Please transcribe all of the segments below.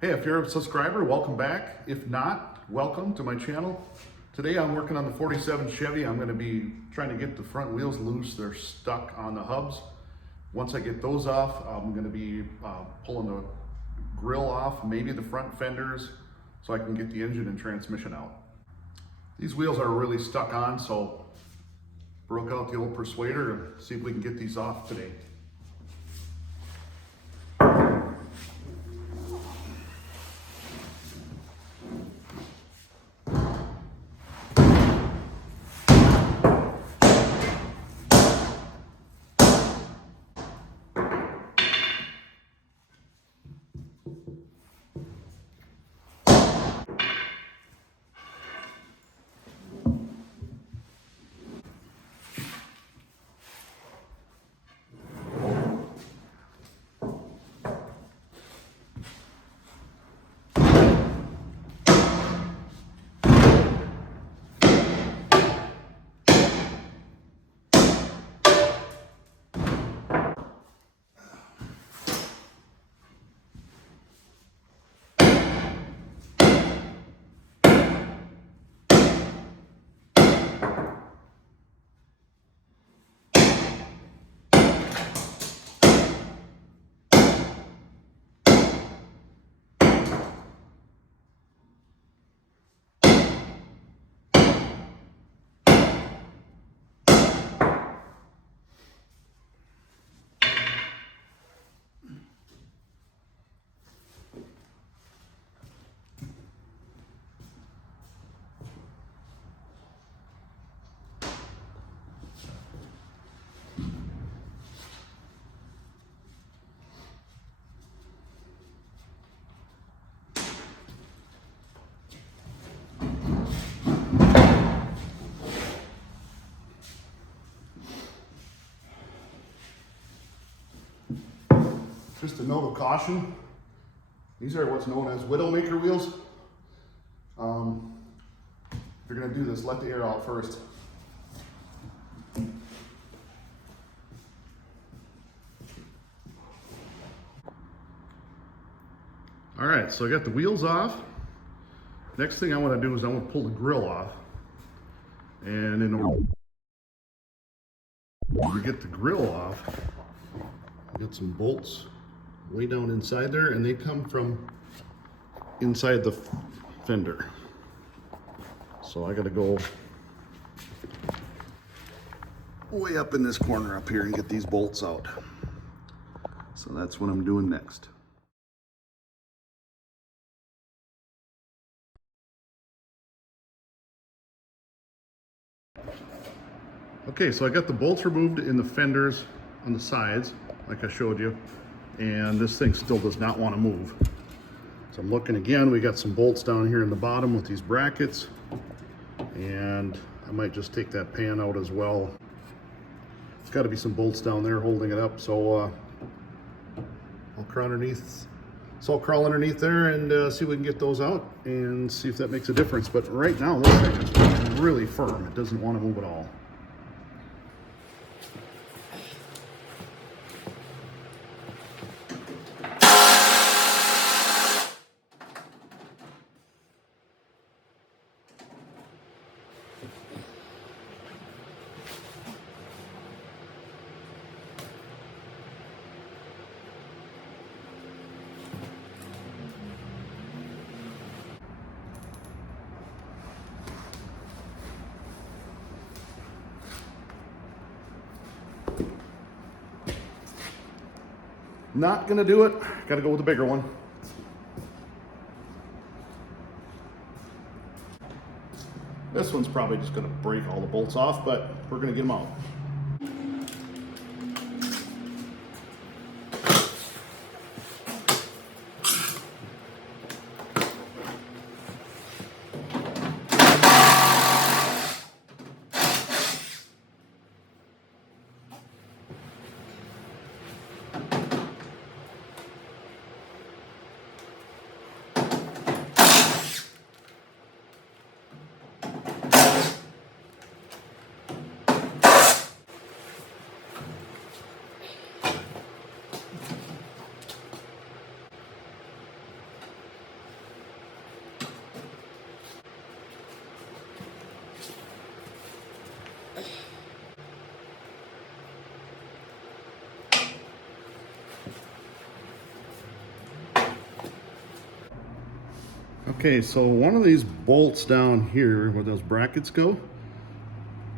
Hey, if you're a subscriber, welcome back. If not, welcome to my channel. Today I'm working on the 47 Chevy. I'm going to be trying to get the front wheels loose. They're stuck on the hubs. Once I get those off, I'm going to be pulling the grill off, maybe the front fenders, so I can get the engine and transmission out. These wheels are really stuck on, so broke out the old persuader to see if we can get these off today. Just a note of caution, these are what's known as Widowmaker wheels. If you're going to do this, let the air out first. All right, so I got the wheels off. Next thing I want to do is I want to pull the grill off. And in order to get the grill off, get some bolts way down inside there, and they come from inside the fender. So I got to go way up in this corner up here and get these bolts out. So that's what I'm doing next. Okay, so I got the bolts removed in the fenders on the sides, like I showed you, and this thing still does not want to move. So I'm looking again, we got some bolts down here in the bottom with these brackets, and I might just take that pan out as well. There's got to be some bolts down there holding it up, so I'll crawl underneath. So I'll crawl underneath there and see if we can get those out and see if that makes a difference. But right now, this thing is really firm. It doesn't want to move at all. Not gonna do it. Gotta go with the bigger one. This one's probably just gonna break all the bolts off, but we're gonna get them out. Okay, so one of these bolts down here where those brackets go,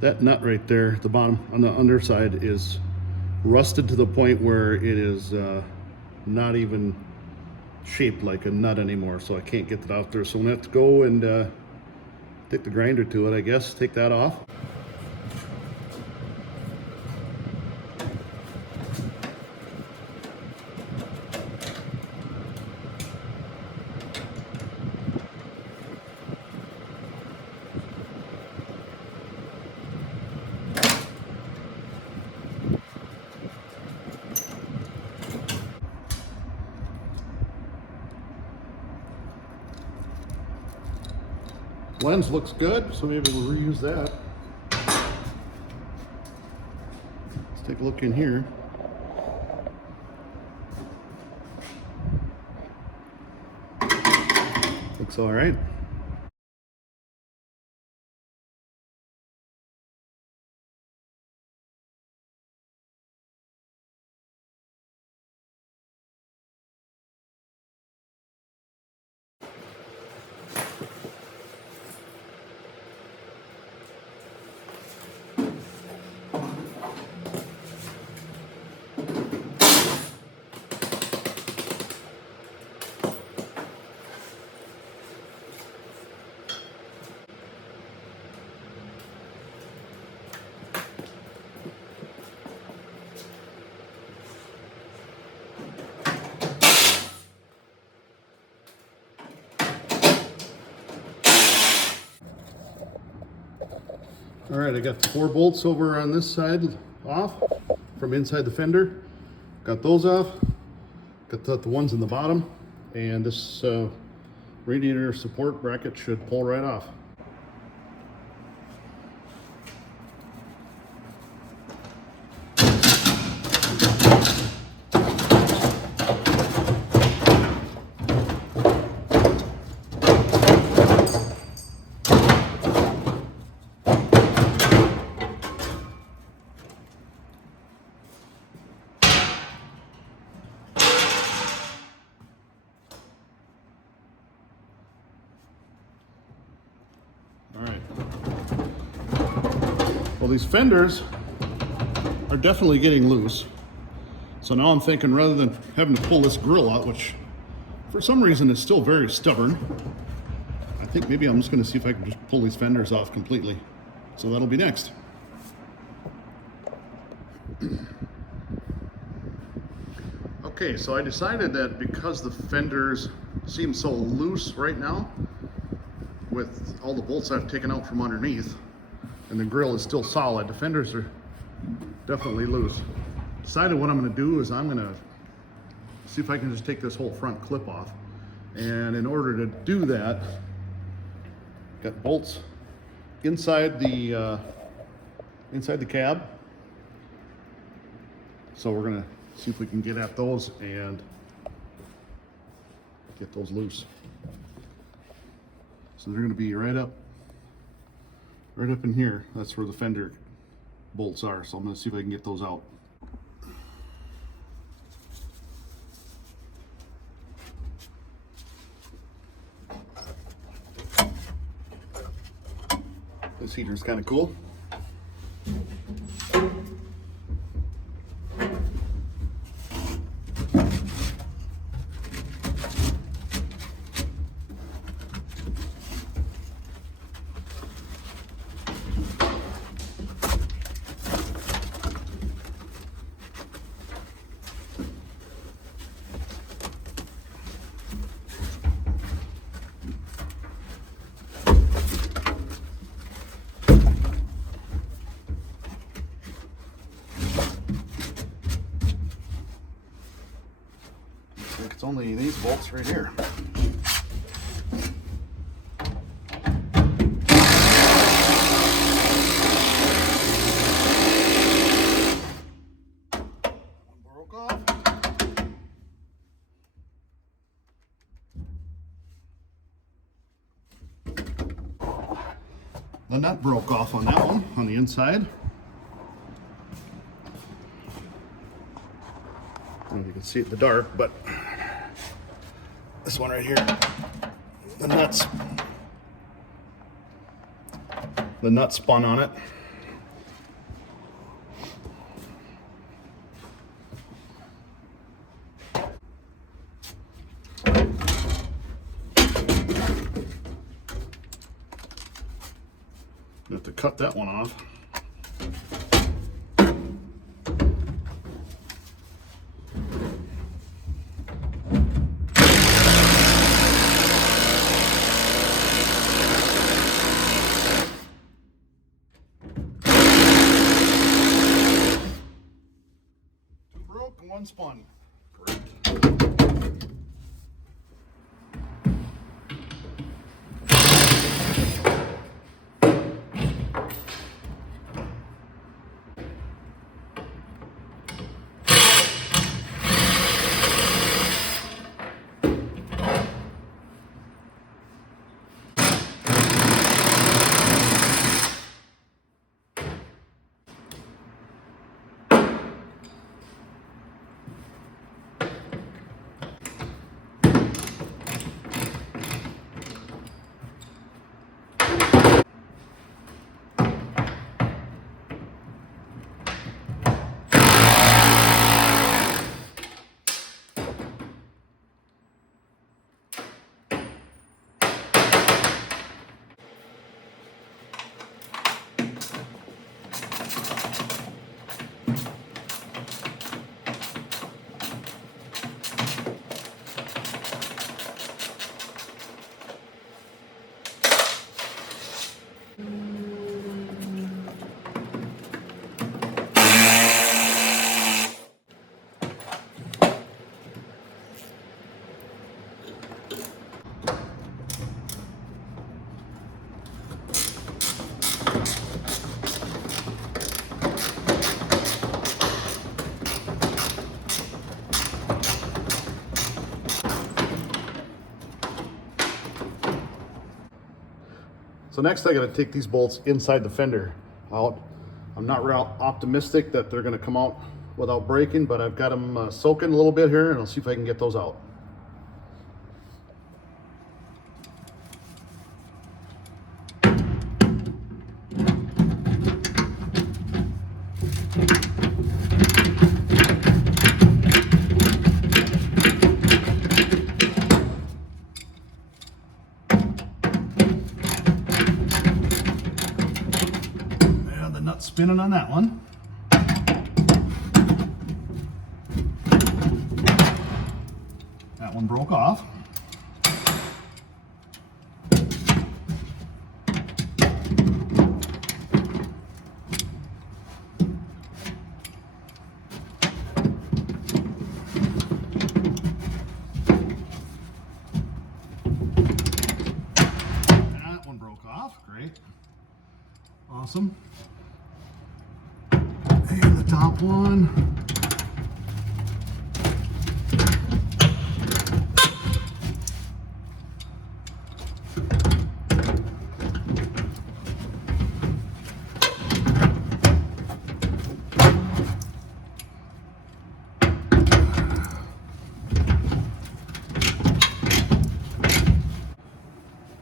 that nut right there at the bottom on the underside is rusted to the point where it is not even shaped like a nut anymore, so I can't get it out there. So I'm gonna have to go and take the grinder to it, I guess, take that off. Lens looks good, so maybe we'll reuse that. Let's take a look in here. Looks all right. All right, I got the 4 bolts over on this side off from inside the fender. Got those off. Got the ones in the bottom, and this radiator support bracket should pull right off. Well, these fenders are definitely getting loose. So now I'm thinking, rather than having to pull this grill out, which for some reason is still very stubborn, I think maybe I'm just going to see if I can just pull these fenders off completely. So that'll be next. Okay, so I decided that because the fenders seem so loose right now, with all the bolts I've taken out from underneath, and the grill is still solid, the fenders are definitely loose. Decided what I'm going to do is I'm going to see if I can just take this whole front clip off. And in order to do that, got bolts inside the cab. So we're going to see if we can get at those and get those loose. So they're going to be right up in here. That's where the fender bolts are. So I'm going to see if I can get those out. This heater is kind of cool. It's only these bolts right here. One broke off. The nut broke off on that one, on the inside. I don't know if you can see it in the dark, but this one right here the nut spun on it. I have to cut that one off. Two broke and one spun. Correct. So next I got to take these bolts inside the fender out. I'm not real optimistic that they're going to come out without breaking, but I've got them soaking a little bit here, and I'll see if I can get those out. Spinning on that one. That one broke off. That one broke off. Great. Awesome. And the top one.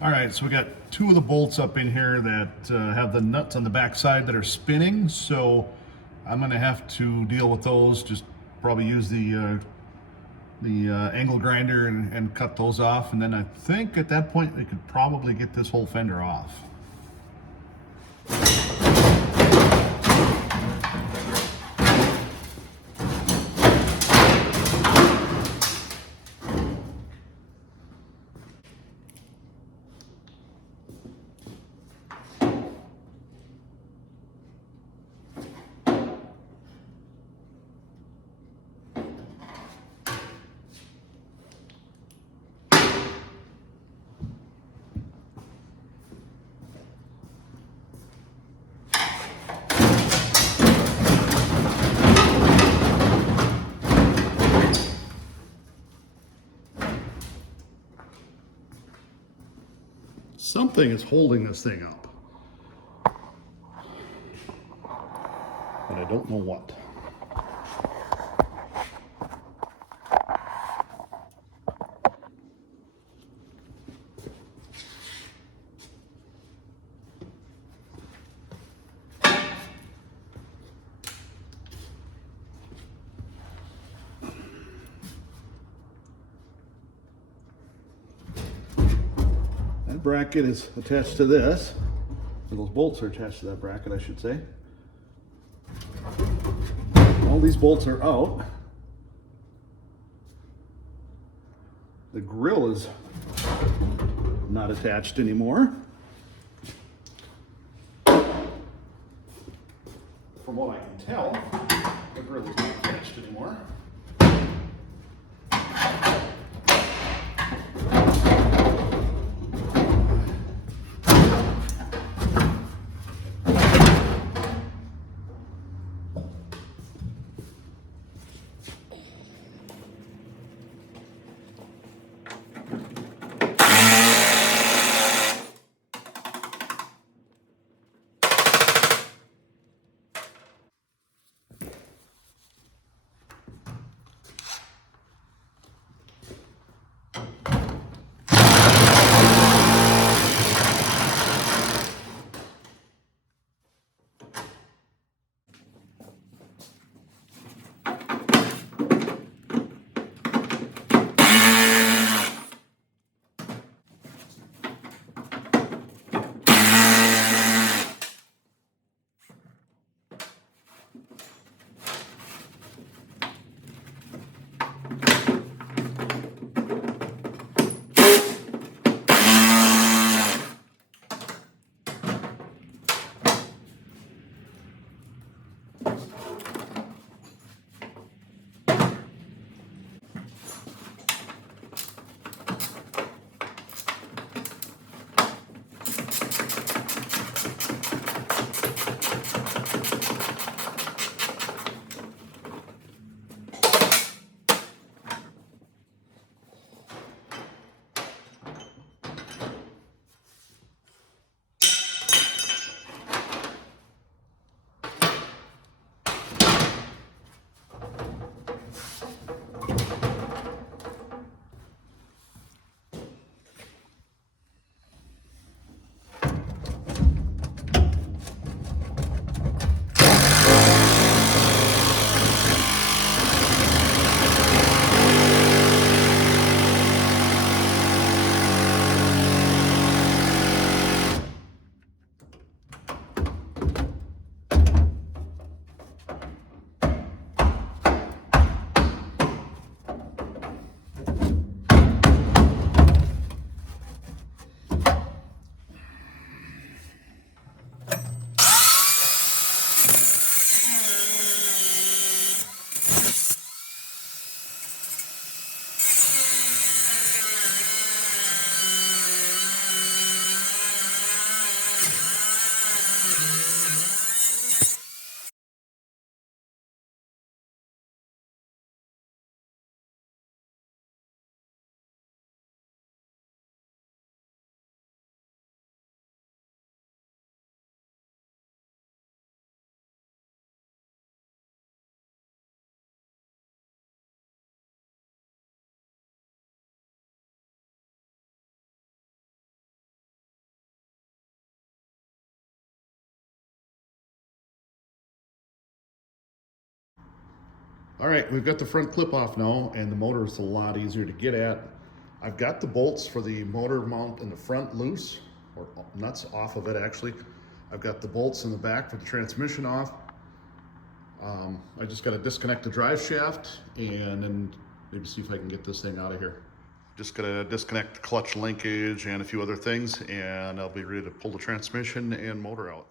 All right, so we got two of the bolts up in here that have the nuts on the back side that are spinning, so I'm going to have to deal with those. Just probably use the angle grinder and cut those off, and then I think at that point we could probably get this whole fender off. Something is holding this thing up, but I don't know what. bracket is attached to this. So those bolts are attached to that bracket, I should say. All these bolts are out. The grill is not attached anymore. From what I can tell, the grill is not attached anymore. All right, we've got the front clip off now, and the motor is a lot easier to get at. I've got the bolts for the motor mount in the front loose, or nuts off of it actually. I've got the bolts in the back for the transmission off. I just got to disconnect the drive shaft and then maybe see if I can get this thing out of here. Just got to disconnect the clutch linkage and a few other things, and I'll be ready to pull the transmission and motor out.